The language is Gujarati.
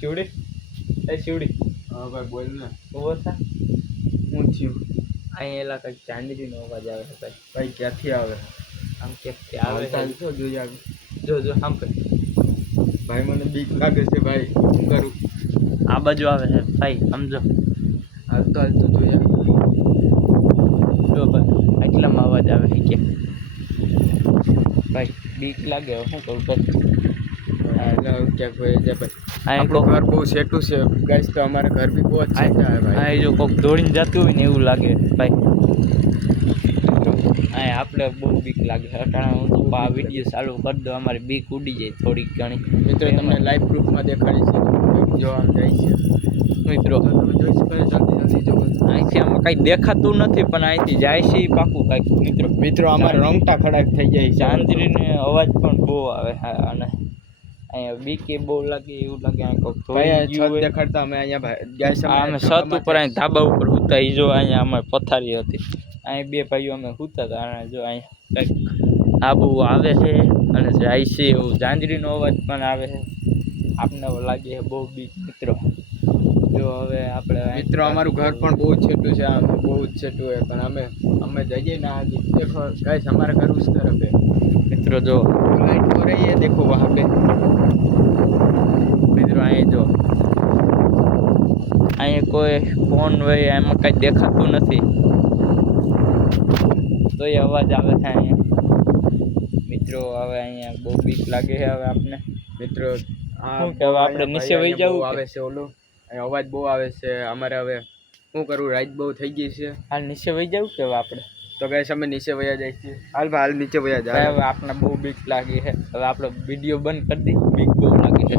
શિવડી એ શિવડી હા ભાઈ બોલ ને. ઉભો થા. હું થયું અહીં એલા કંઈક ચાંદડીનો અવાજ આવે છે ભાઈ. ભાઈ ક્યાંથી આવે? આમ કે આવે છે. ચાલ તો જોઈ આવે. જો આમ કર. ભાઈ મને બીક લાગે છે ભાઈ, શું કરું? આ બાજુ આવે છે ભાઈ, સમજો. હાલતો જોઈ આવે. જો ભાઈ એટલામાં અવાજ આવે છે કે ભાઈ બીક લાગે, શું કરું ભાઈ? ક્યાંક ભાઈ છે ભાઈ. અહીં આપણું ઘર બહુ સેટું છે ગાઈસ, તો અમારે ઘર બી બહુ જ છે ભાઈ. અહીં જો કોઈક દોડીને જતું હોય ને એવું લાગે ભાઈ. અહીં આપણે બહુ બીક લાગે છે. અટાણે હું તો આ વિડીયો ચાલુ કરી દઉં, અમારી બીક ઉડી જાય થોડીક ઘણી. મિત્રો તમને લાઈવ પ્રૂફમાં દેખાડી છે, જો આમ જાય છે મિત્રો. તમે જોઈ શકો જલ્દી જો. અહીંથી આમાં કંઈ દેખાતું નથી પણ અહીંથી જાય છે પાકું કાંઈક. મિત્રો અમારે રંગટા ખડાક થઈ જાય છે. ચાંદડીને અવાજ પણ બહુ આવે. અને અહીંયા બીકે બહુ લાગે, એવું લાગે અહીં કોઈક છત દેખાડતા અમે અહીંયા અમે છત ઉપર અહીં ધાબા ઉપર સૂતા. જો અહીંયા અમારે પથારી હતી, અહીં બે ભાઈઓ અમે સૂતા હતા. અને જો અહીંયા કંઈક આબુ આવે છે અને જાય છે, એવું ચાંદડીનો અવાજ પણ આવે છે. આપને લાગે છે બહુ બીક મિત્રો. જો હવે આપણે મિત્રો અમારું ઘર પણ બહુ જ છેટું છે, આમ બહુ જ છેટું છે, પણ અમે જઈએ ને આ દેખો ગાઈસ, हमारा घर उस तरफ है મિત્રો. જો लाइट हो रही है, देखो वहाँ पे મિત્રો. અહીંયા જો અહીંયા કોઈ ફોન હોય, એમાં કાંઈ દેખાતું નથી, તો એ અવાજ આવે છે અહીંયા મિત્રો. હવે અહીંયા બહુ બીક લાગે છે. હવે આપને મિત્રો શું કે હવે આપણે નીચે વહી જવું આવે છે, ઓલું અહીં અવાજ બહુ આવે છે. અમારે હવે શું કરવું, રાત બહુ થઈ ગઈ છે. હાલ નીચે વહી જવું કે હવે આપણે? તો ગાઈસ અમે નીચે વયા જાય છીએ. હાલ ભાઈ હાલ નીચે વયા જાય. હવે આપણે બહુ બીક લાગી છે. હવે આપણે વિડીયો બંધ કરી દઈએ, બીક બહુ લાગી છે.